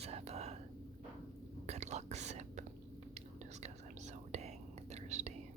let's have a good luck sip, just because I'm so dang thirsty.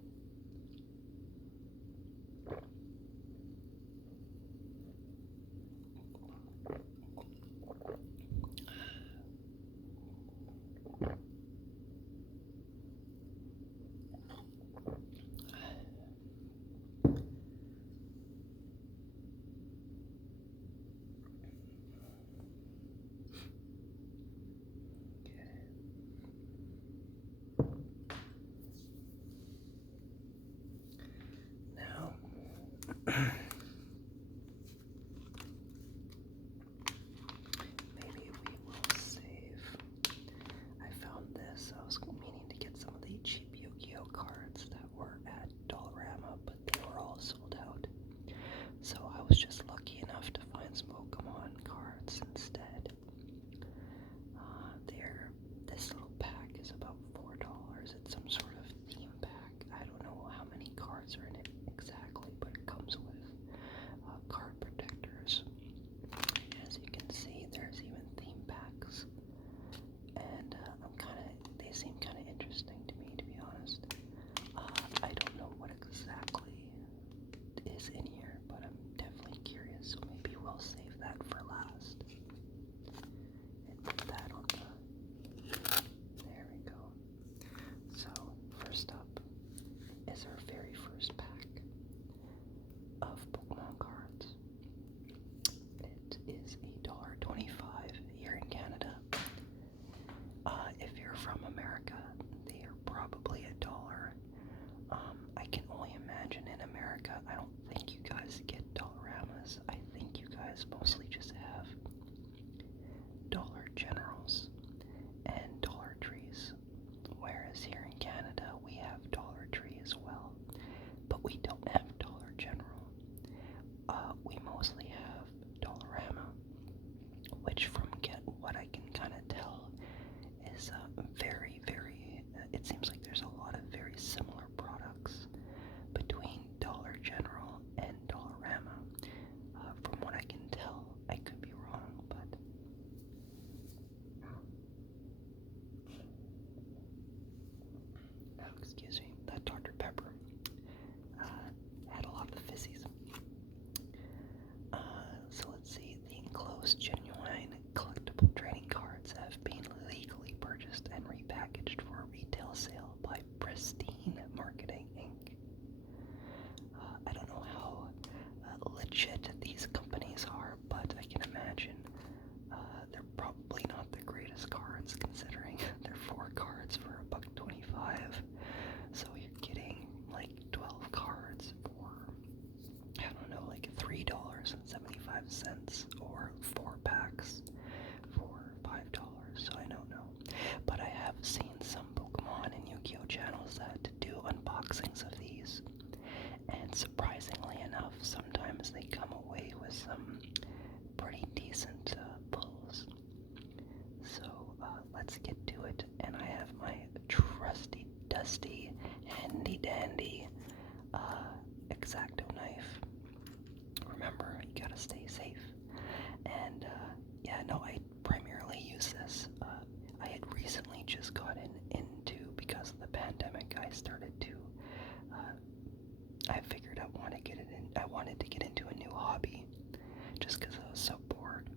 Now, maybe we will save. I found this. I was meaning to get some of the cheap Yu-Gi-Oh cards that were at Dollarama, but they were all sold out. So I was just lucky enough to find some Pokemon cards instead. This little pack is about $4. It's some sort of theme pack. I don't know how many cards are in it exactly, but it comes with card protectors. As you can see, there's even theme packs, and they seem kind of interesting to me, to be honest. I don't know what exactly is in here, but I'm definitely curious, so maybe we'll save that for last. And put that on the... There we go. So, first up is our very first pack of Pokemon cards. It is $1.25 here in Canada. If you're from America, they are probably $1. I can only imagine in America, I don't think you guys get Dollaramas. I think you guys mostly just have Dollar Generals and Dollar Trees. Whereas here in Canada, we have Dollar Tree as well, but we don't have Dollar General. We mostly have Dollarama, which from what I can kind of tell is very, it seems like there's a lot of very similar products between Dollar General and Dollarama. From what I can tell, I could be wrong, but excuse me, that Dr. Pepper had a lot of fizzies. So let's see, the enclosed genuine collectible trading cards have been legally purchased and repackaged for retail sale by Pristine Marketing Inc. I don't know how legit these companies are, but I can imagine they're probably not the greatest cards, considering they're 4 cards for $1.25. So you're getting like 12 cards for, I don't know, like $3.75, or 4 packs for $5. So I don't know. But I have seen some Pokemon and Yu-Gi-Oh channels that do unboxings of these, and surprisingly enough, sometimes they come away with some pretty decent pulls. So let's get to it, and I have my trusty, dusty, handy-dandy X-Acto knife. Remember, you gotta stay safe. And I primarily use this. I had recently just gotten into, because of the pandemic, I figured I wanted to get into a new hobby, just because I was so bored.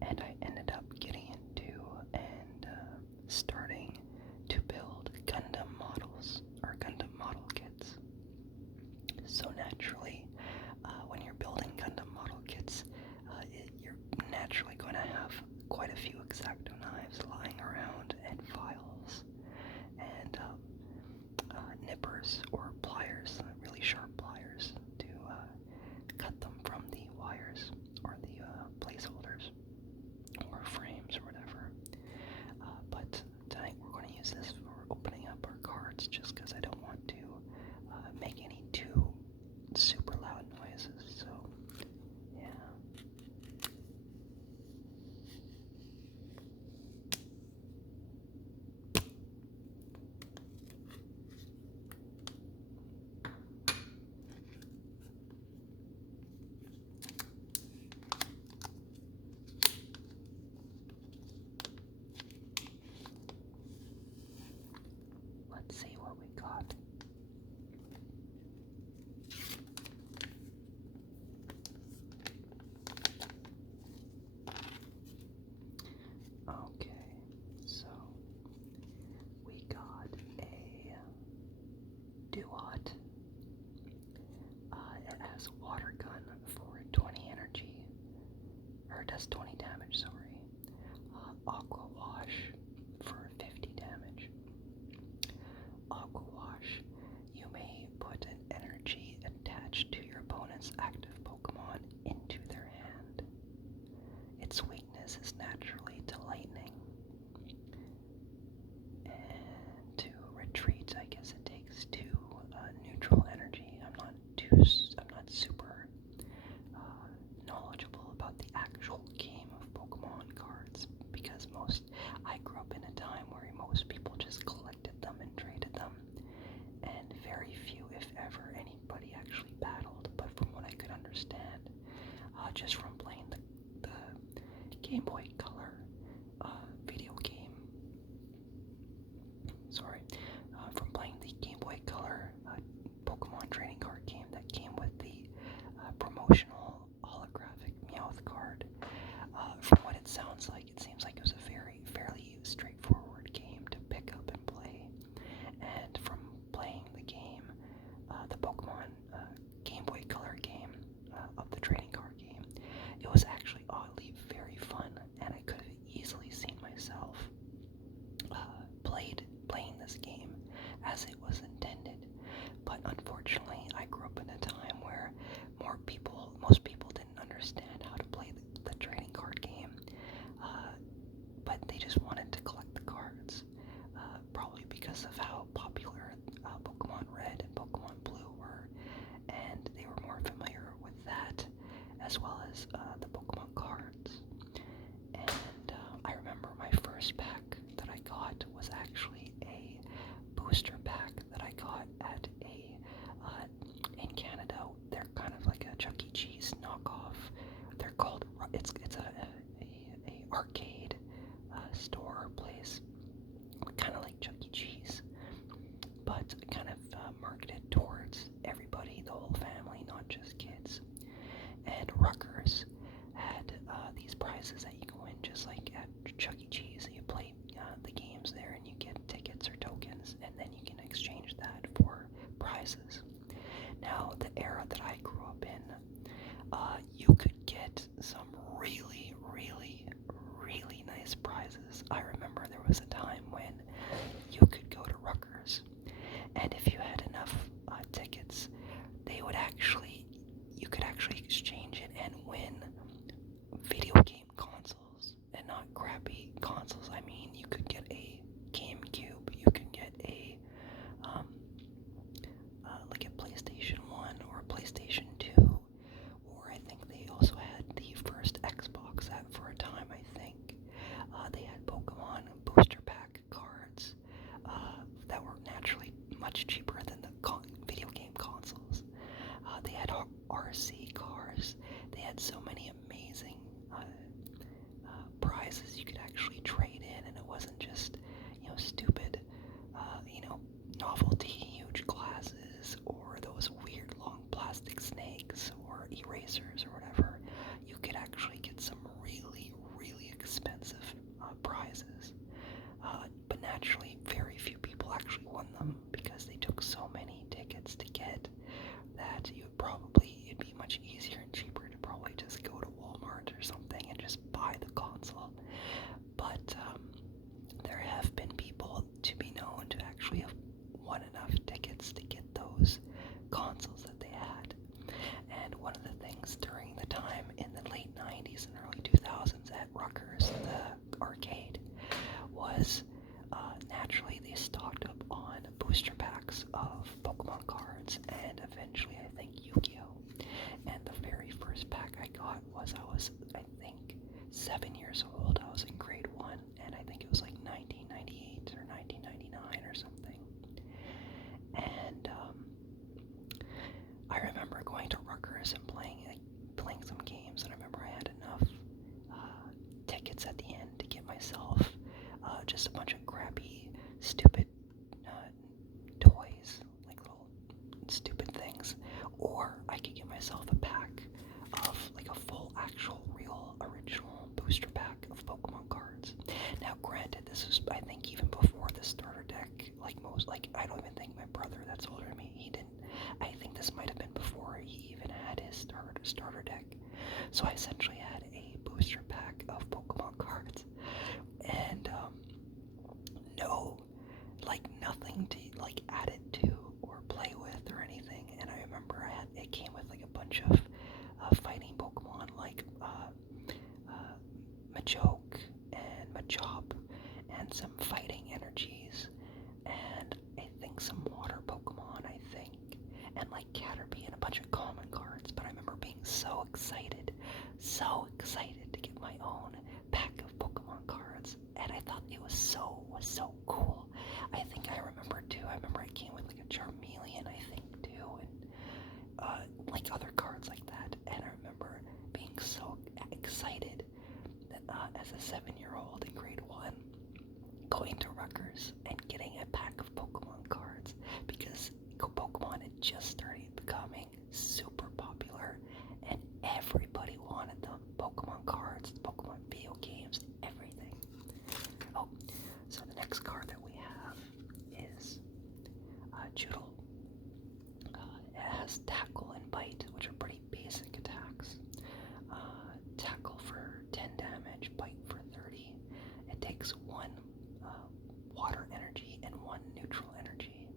And I ended up getting into and starting to build Gundam models, or Gundam model kits. So naturally, when you're building Gundam model kits, you're naturally going to have quite a few X-Acto knives lying around, and files, and nippers or pliers, really sharp pliers, to cut them from the wires or the placeholders or frames or whatever. But to as it was intended. But unfortunately, I grew up in a time where most people didn't understand how to play the trading card game, but they just wanted to collect the cards, probably because of how popular Pokemon Red and Pokemon Blue were, and they were more familiar with that as well as the Pokemon cards. And I remember my first pack that I got was actually a booster pack that I got at in Canada. They're kind of like a Chuck E. Cheese knockoff. They're called, it's a arcade store place, kind of like Chuck E. Cheese, but kind of marketed towards everybody, the whole family, not just kids. And Rutgers had these prizes that you go in just like at Chuck E. Cheese. You play the games there and you get tickets or tokens, and then you can exchange that for prizes. Now, the era that I grew up in, you could get some really, really, really nice prizes. I remember there was a time when you could go to Rutgers, and if you had enough tickets, you could actually exchange it and win video game consoles, and not crappy consoles. I mean, you could get a GameCube, you could get a like a PlayStation 1 or a PlayStation 2, or I think they also had the first Xbox for a time, I think. They had Pokemon booster pack cards that were naturally much cheaper than the video game consoles. They had RC cars. They had so many amazing prizes you could actually trade in, and it wasn't just, stupid, novelty huge glasses or those weird long plastic snakes or erasers or whatever. You could actually get some really, really expensive prizes. But naturally, very few people actually won them because they took so many tickets to get that it'd be much easier and cheaper to probably just go to Walmart or something and just buy the console. But there have been people to be known to actually have won enough tickets to get those consoles that they had. And one of the things during the time in the late 90s and early 2000s at Rutgers, the arcade, was naturally they stocked up on booster packs of Pokemon cards and eventually I think Yu-Gi-Oh! And the very first pack I got was I think 7 years old. I was in grade 1, and I think it was like 1998 or 1999 or something. And I remember going to Rutgers and playing some games, and I remember I had enough tickets at the end to get myself just a bunch of crappy, stupid toys, like little stupid things, or I could get myself a pack of like a full, actual, real, original booster pack of Pokemon cards. Now, granted, this was, I think, even before the starter deck. I don't even think my brother that's older than me, he didn't. I think this might have been before he even had his starter deck. So I essentially had a booster pack of Pokemon cards, and nothing to add it to or play with or anything. And I remember it came with like a bunch of fighting Pokemon like Machoke and Machop and some fighting energies and I think some water Pokemon, and like Caterpie and a bunch of common cards. But I remember being so excited to get my own pack of Pokemon cards, and I thought it was so cool. I think I remember too. I remember it came with like a Charmeleon, I think too, and like other cards like that. And I remember being so excited that as a 7-year-old in grade 1, going to Rutgers and getting a pack of Pokemon cards because Pokemon had just started becoming super popular and everybody wanted them. Pokemon cards, Pokemon video games, everything. Oh, so the next card that we have is Joodle. It has Tackle and Bite, which are pretty basic attacks. Tackle for 10 damage, Bite for 30. It takes 1 water energy and 1 neutral energy.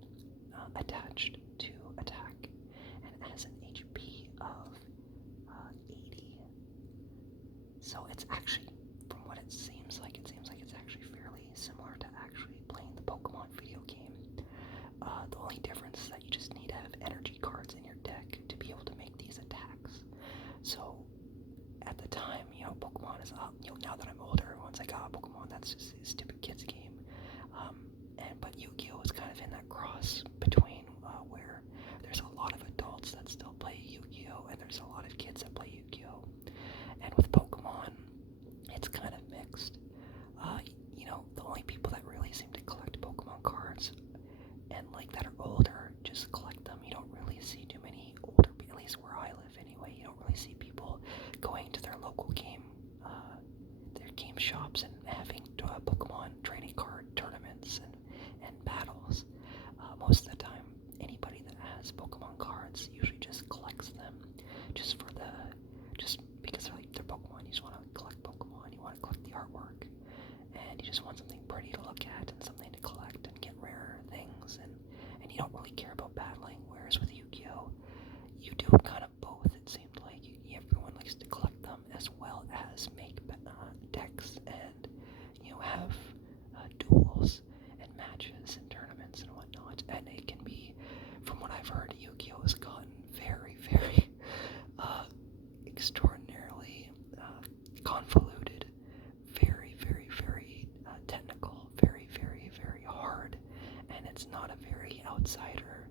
it's not a very outsider,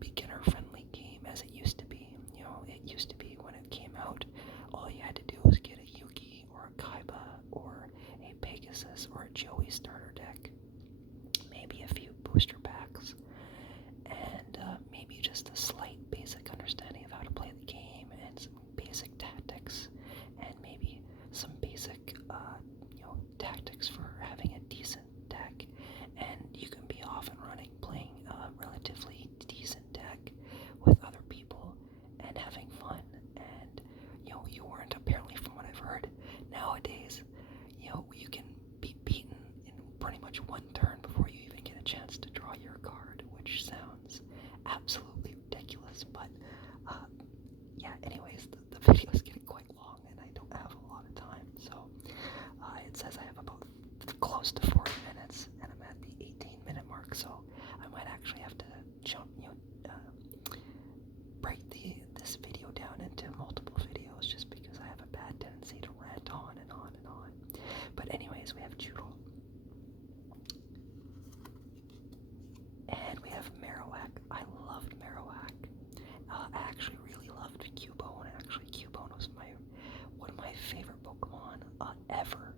beginner-friendly game as it used to be. It used to be when it came out, all you had to do was get a Yugi or a Kaiba or a Pegasus or a Joey starter deck, maybe a few booster packs, and maybe just a slight basic understanding of how to play the game and some basic tactics, and maybe some basic, tactics for having a decent deck, and you can be off and running playing a relatively decent deck with other people and having fun. And you weren't, apparently from what I've heard nowadays, you can be beaten in pretty much one turn before you even get a chance to draw your card, which sounds absolutely ridiculous. But yeah, anyways, the video is getting quite long and I don't have a lot of time, so it says I have about close to 40 minutes and I'm at the 18-minute mark, so I might actually have to jump, break this video down into multiple videos, just because I have a bad tendency to rant on and on and on. But anyways, we have Judo. And we have Marowak. I loved Marowak. I actually really loved Cubone. Actually, Cubone was one of my favorite Pokemon ever.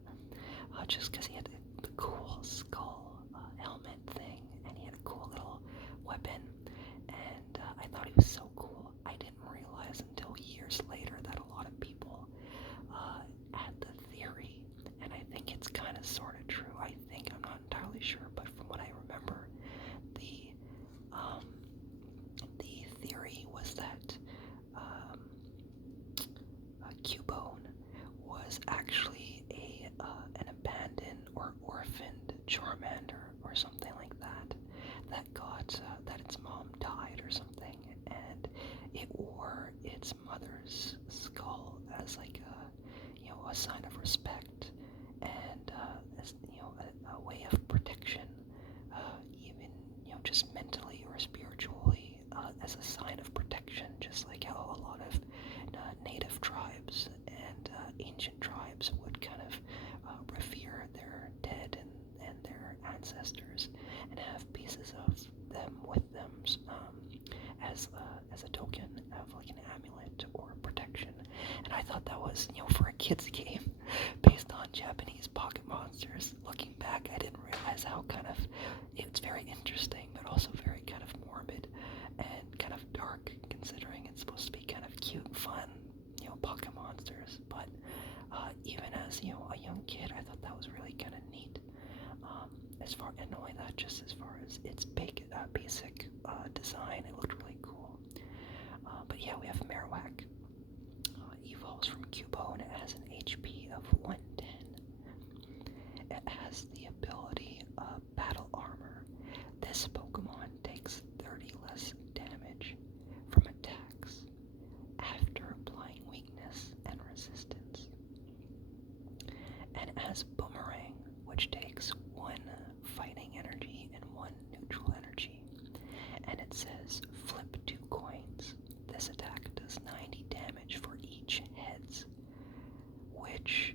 Just because he had the cool skull helmet thing, and he had a cool little weapon, and I thought he was so cool. I didn't realize until years later that a lot of people had the theory, and I think it's kind of sort of true. I think, I'm not entirely sure, but from what I remember, the theory was that Cubone was actually an abandoned or orphaned Charmander or something like that, that its mom died or something, and it wore its mother's skull as like a sign of respect, and as a way of protection, even just mentally or spiritually, as a sign of protection, just like how a lot of native tribes and ancient tribes would kind of revere their dead and their ancestors, and have pieces of them with them, as a token of like an amulet or protection. And I thought that was, for a kid's game based on Japanese pocket monsters. Looking back, I didn't realize how it's very interesting, but also very kind of morbid and kind of dark, considering it's supposed to be kind of cute and fun, pocket monsters. But even as, a young kid, I thought that was really kind of neat. And not only that, just as far as its basic design, it looked really cool. But yeah, we have Marowak. Evolves from Cubone. It has an HP of 110. It has the ability Battle Armor. This Pokemon takes 30 less damage from attacks after applying weakness and resistance. And it has Boomerang, which takes 1 fighting energy and 1 neutral energy. And it says flip 2 coins. This attack does 90 damage for each heads, which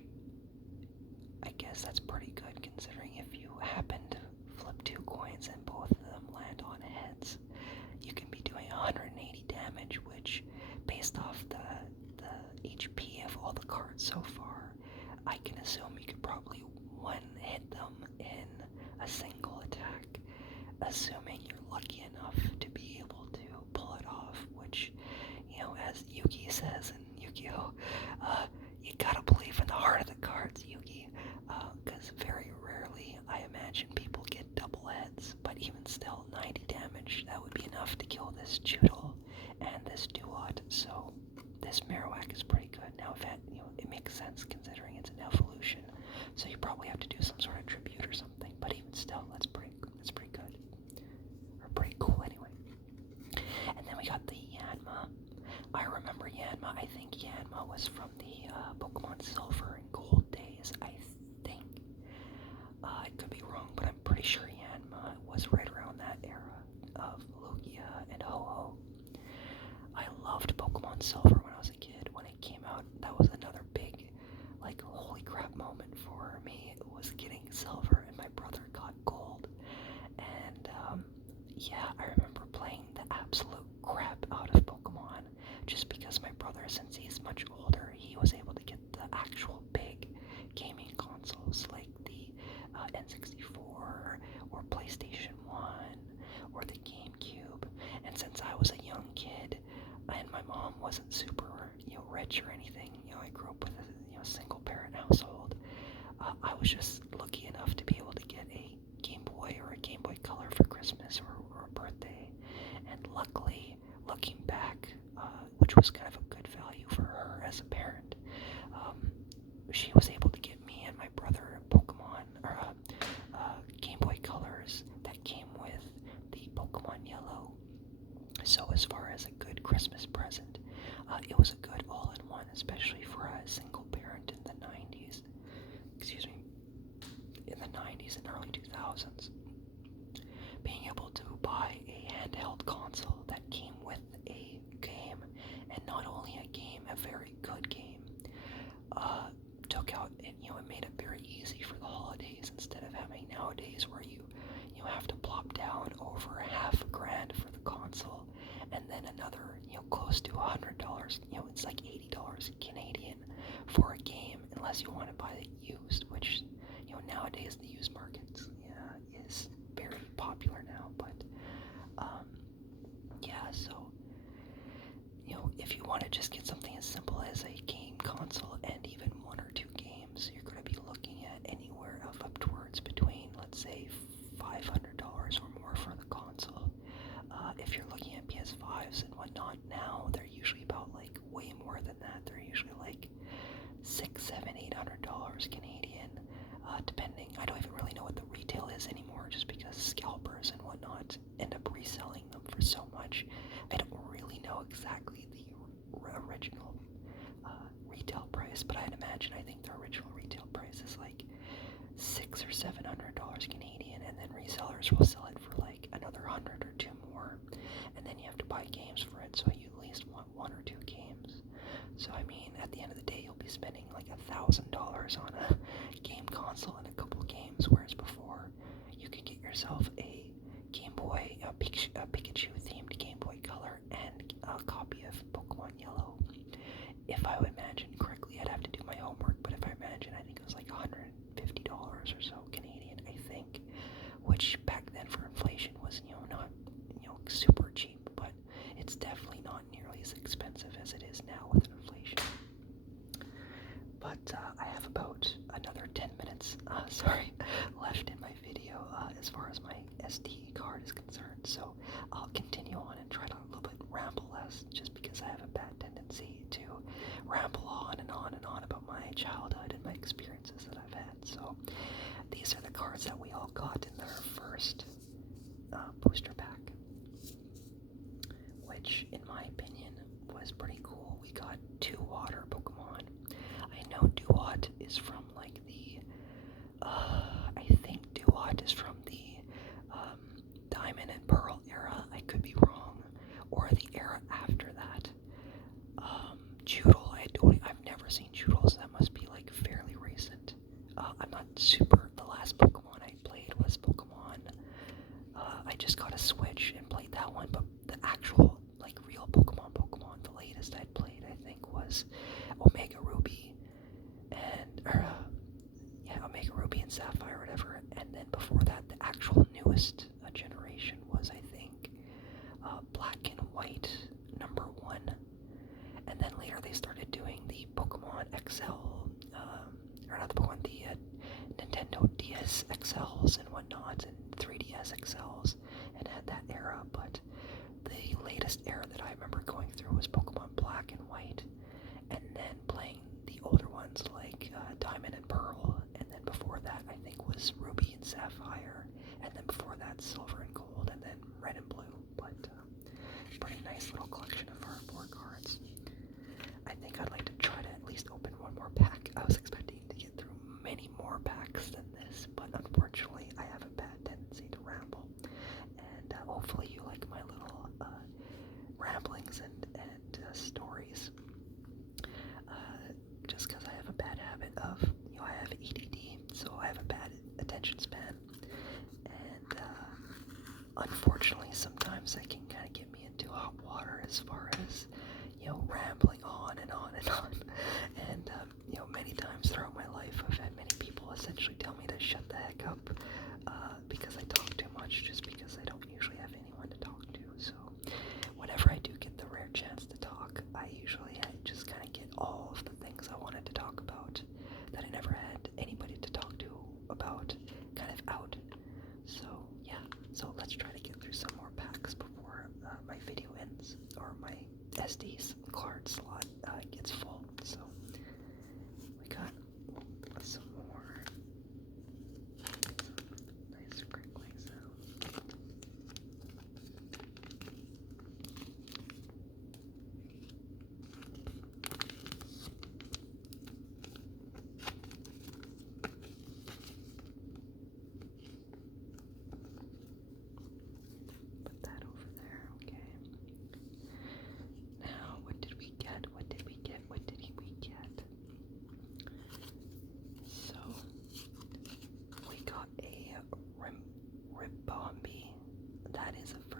I guess that's pretty good, considering if you happen to flip 2 coins and both of them land on heads, you can be doing 180 damage, which, based off the HP of all the cards so far, I can assume you could probably one-hit them in a single attack, assuming you're lucky enough to be able to pull it off, which, as Yugi says in Yu-Gi-Oh, you gotta believe in the heart of the cards, Yugi, because very rarely, I imagine, people get double heads, but even still, 90 damage, that would be enough to kill this Choodle and this Duat, so this Marowak is pretty good. Now, it makes sense considering it's an evolution, so you probably have to do some sort of tribute or something, but even still, that's pretty good, or pretty cool anyway. And then we got the Yanma. I remember Yanma. I think Yanma was from the Pokemon Silver and Gold days, I think. I could be wrong, but I'm pretty sure Yanma was right around that era of Lugia and Ho-Oh. I loved Pokemon Silver when I was a kid. When it came out, that was another big, holy crap moment for me. It was getting Silver, and my brother got Gold. And wasn't super, rich or anything. I grew up with a, single parent household. I was just lucky enough to be able to get a Game Boy or a Game Boy Color for Christmas or a birthday. And luckily, looking back, which was kind of a good value for her as a parent, she was able to get me and my brother Pokemon or Game Boy Colors that came with the Pokemon Yellow. So as far as a good Christmas present, it was a good all-in-one, especially for a single parent in the 90s. Excuse me, in the 90s and early 2000s. Being able to buy a handheld console that came with a game, and not only a game, a very good game, took out, and it made it very easy for the holidays instead of having nowadays where you have to plop down over $50,000 for the console, and then another, close to $100, it's like $80 Canadian for a game, unless you want to buy it used, which, nowadays the used market is very popular now, but, so, if you want to just get something as simple as a game console and even one or two games, you're going to be looking at anywhere of up towards between, let's say, $500 or more for the console. If you're looking at PS5s and whatnot now, they're usually about like way more than that. They're usually like $600, $700, $800 Canadian, depending. I don't even really know what the retail is anymore, just because scalpers and whatnot end up reselling them for so much. I don't really know exactly the original retail price, but I'd imagine, I think the original retail price is like $600 or $700 Canadian, and then resellers will sell it for like another 100 or two more, and then you have to buy games for it, so you at least want one or two games. So I mean, at the end of the day, you'll be spending like $1,000 on a game console and a couple games, whereas before you could get yourself a Game Boy, a Pikachu themed Game Boy Color, and a copy of Pokemon Yellow. If I would imagine correctly, I'd have to do my homework, but if I imagine, I think it was like $150 or so Canadian, I think, which back then for inflation was, not, super cheap, but it's definitely not nearly as expensive as it is now with inflation. But I have about another 10 minutes, left in my video as far as my SD card is concerned, so I'll continue on and try to a little bit ramble less, just because I have a bad tendency to ramble on and on and on about my childhood and my experiences that I've had. So these are the cards that we all got in our first booster pack, which in my opinion was pretty cool. We got 2 water Pokemon. I know Duat is from like the I think Duat is from the Diamond and Pearl era. I could be wrong, or the era after that. Choodle, I've never seen Choodle, so that must be like fairly recent. I'm not super. The last Pokemon I played was Pokemon. I just got a Switch and played that one, but the actual like real Pokemon, the latest I'd played, I think, was Omega Ruby and Omega Ruby and Sapphire, or whatever. And then before that, the actual newest generation was, I think, Black and White #1. And then later they started doing the Pokemon XL, or not the Pokemon, the Nintendo DS XLs and whatnot, and 3DS XLs, and had that era. But the latest era that I remember going through was Pokemon Black and White, and then playing the older ones like Diamond and Pearl, and then before that I think was Ruby and Sapphire, and then before that Silver and Gold, and then Red and Blue. But pretty nice little collection of hardboard cards. I think I'd like to try to at least open one more pack. I was expecting to get through many more packs than this, but unfortunately I have a bad tendency to ramble, and hopefully you like my little ramblings and stories, just because I have a bad habit of, I have ADD, so I have a bad attention span, and unfortunately sometimes that can kind of get me into hot water as far as, rambling on and on and on, and many times throughout my life I've had many people essentially tell me to shut the heck up, because I talk too much, just because I don't usually have anyone to talk to. So whenever I do get the rare chance to talk, I usually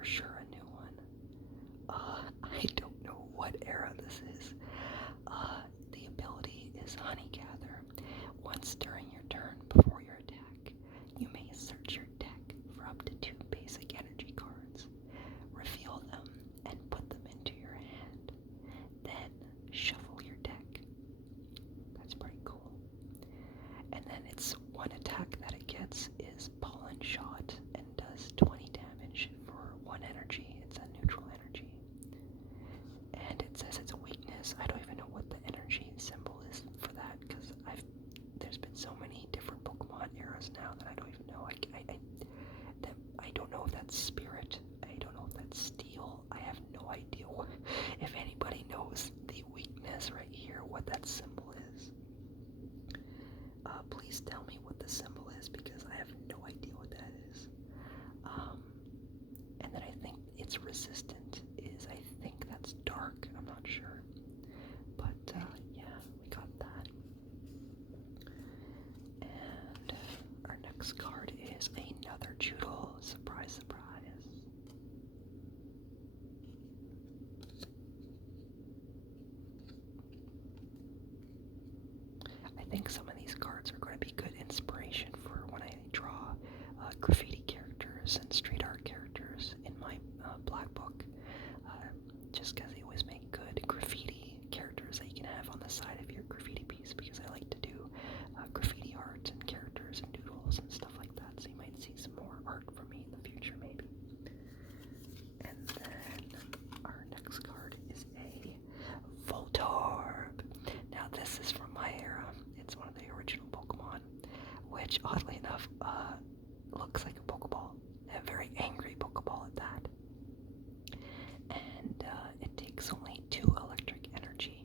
for sure a new one. I don't know what era this is. The ability is Honey Gather. Once during your turn before your attack, you may search your deck for up to 2 basic energy cards. Reveal them and put them into your hand. Then shuffle your deck. That's pretty cool. And then its one attack that it gets is Pollen Shot and does 20 damage for 1 energy. It's a neutral energy. And it says it's a weakness. I don't even know what the energy symbol is for that because there's been so many different Pokemon eras now that I don't even know. I don't know if that's Spirit. I don't know if that's Steel. I have no idea if anybody knows the weakness right here, what that symbol is. Please tell me what the symbol is because I have no idea what that is. And then I think its resistant is, I think that's Dark. I'm not sure. But yeah, we got that. And our next card is another Choodle. Surprise, surprise. I think some of these cards are going to be good inspiration for when I draw graffiti characters and street art characters in my black book. Just because they always make good graffiti characters that you can have on the side of your graffiti piece, because I like to do graffiti art and characters and doodles and stuff like that, so you might see some more art from me in the future maybe. And then our next card is a Voltorb. Now this is from my era. It's one of the original Pokemon, which oddly enough looks like a Pokeball, a very angry Pokeball at that. And it takes only 2 electric energy,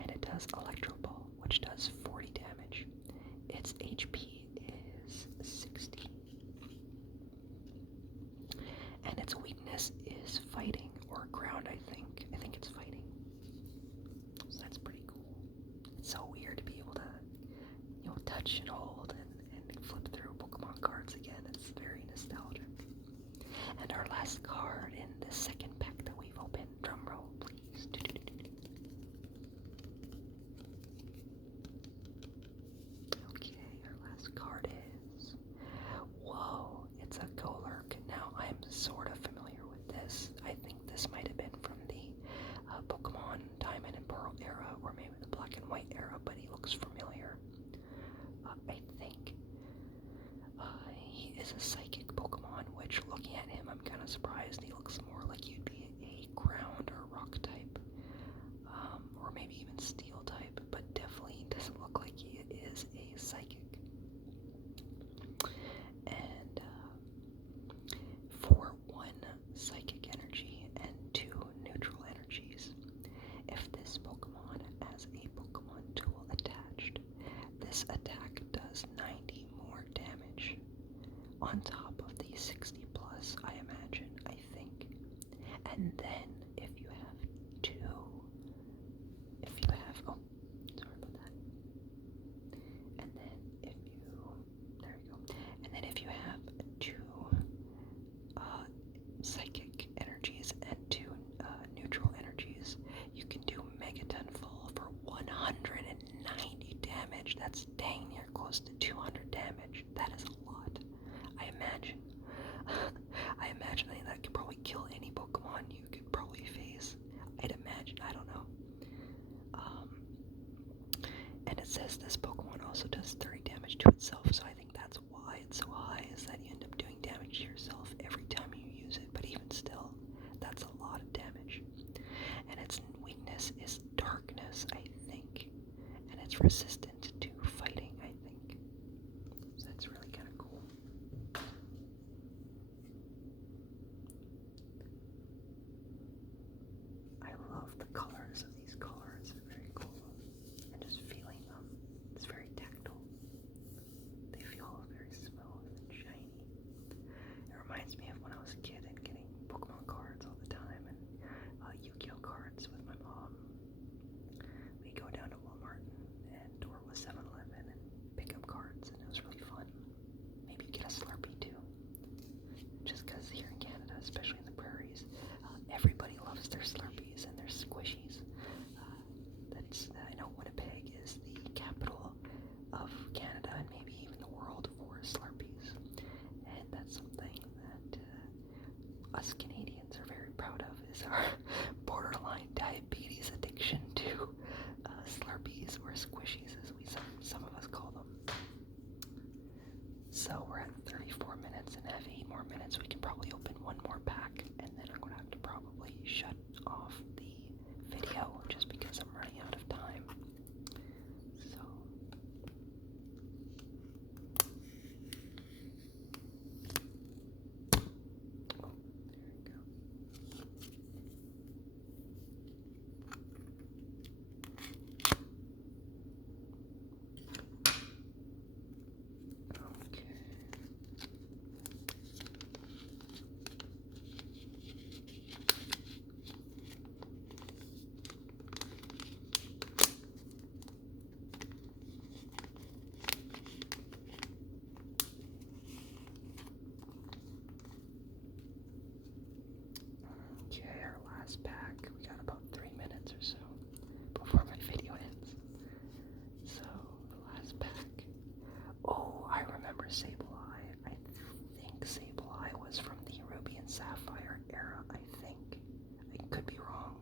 and it does Electro Ball, which does 40 damage. Its HP is 60. And its weakness is fighting or ground, I think. I think it's fighting. So that's pretty cool. It's so weird to be able to, touch and hold and flip through Pokemon cards again. It's very nostalgic. And our last card in the second pack that we've opened, drumroll please. Okay, our last card is, whoa, it's a Golurk. Now, I'm sort of familiar with this. I think this might have been from the Pokemon Diamond and Pearl era, or maybe the Black and White era, but he looks familiar. I think he is a psychic Pokemon, which looking at him, I'm kind of surprised. He looks more like you'd be a ground or rock type, or maybe even steel type, but definitely doesn't look like he is a psychic. And for 1 psychic energy and 2 neutral energies, if this Pokemon has a Pokemon tool attached, this attack does 90 more damage on top of the 60 plus, I imagine, I think. And then if you have 2, oh, sorry about that. And then there we go. And then if you have 2 psychic energies and 2 neutral energies, you can do Megaton Fall for 190 damage. That's dang near close to 200 damage. That is a lot. I imagine that could probably kill any Pokemon you could probably face. I'd imagine. I don't know. And it says this Pokemon also does 30 damage to itself, so I think that's why it's so high, is that you end up doing damage to yourself every time you use it, but even still, that's a lot of damage. And its weakness is Darkness, I think, and it's resistant to fighting, I think. So that's really kind of cool. I love the colors of these cards. They're very cool. And just feeling them, it's very tactile. They feel very smooth and shiny. It reminds me of when I was a kid and getting Pokemon cards all the time, and Yu-Gi-Oh cards with my mom. We go down to Walmart or us Canadians are very proud of is our borderline diabetes addiction to Slurpees or squishies, as some of us call them. So we're at 34 minutes and have 8 more minutes. We can probably open one more pack, and then I'm going to have to probably shut off the video just because I'm running out of time. So our last pack. We got about 3 minutes or so before my video ends. So, the last pack. Oh, I remember Sableye. I think Sableye was from the Ruby and Sapphire era, I think. I could be wrong.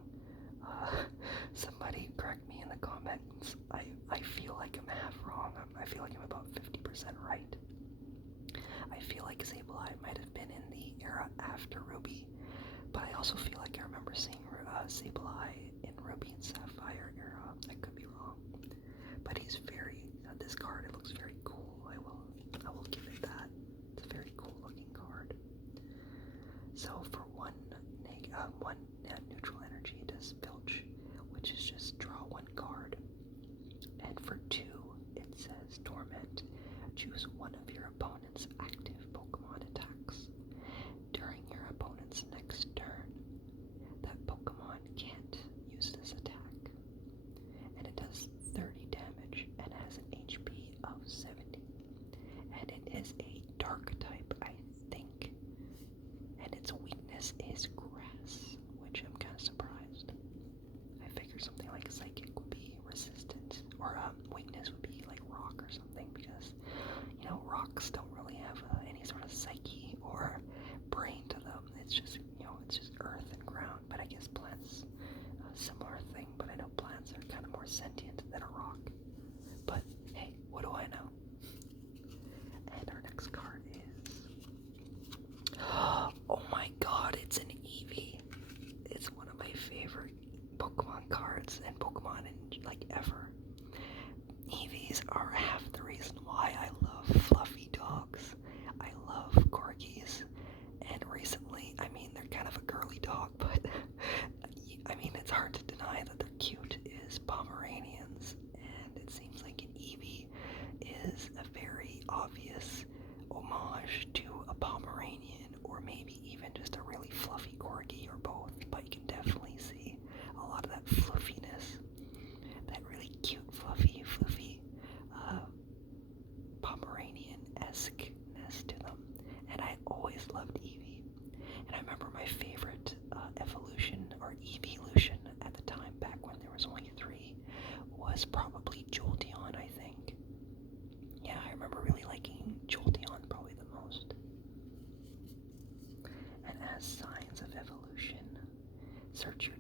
Somebody correct me in the comments. I feel like I'm half wrong. I feel like I'm about 50% right. I feel like Sableye might have been in the era after Ruby, but I also feel like I remember seeing Sableye in Ruby and Sapphire era. I could be wrong, but he's very. This card, it looks very cool. I will give it that. It's a very cool looking card. So for one neutral energy, it does filch, which is just draw one card, and for 2, it says torment. Choose one of your opponent's active Pokemon attacks. During your opponent's next turn, that Pokemon can't use this attack. And it does 30 damage and has an HP of 70. And it is a dark type, I think. And its weakness is grass, which I'm kind of surprised. I figured something like Psychic would be resistant, or weakness would be like rock or something, because rocks don't really have any sort of psyche or brain to them. It's just, it's just earth and ground. But I guess plants, a similar thing. But I know plants are kind of more sentient than a rock. But hey, what do I know? And our next card is, oh my god, it's an Eevee. It's one of my favorite Pokemon cards and Pokemon in like ever. Eevees are half the reason why I love fluffy dogs. I love corgis, and recently, they're kind of a girly dog, but it's hard to deny that they're cute, is Pomeranians, and it seems like an Eevee is a very obvious homage to a Pomeranian, or maybe even just a really fluffy corgi, or both, but you can definitely see a lot of that fluffiness, that really cute, fluffy, Pomeranian-esque-ness to them, and I always loved Eevee. And I remember my favorite evolution, or evolution at the time, back when there was only 3, was probably Jolteon, I think. Yeah, I remember really liking Jolteon probably the most. And as signs of evolution, search your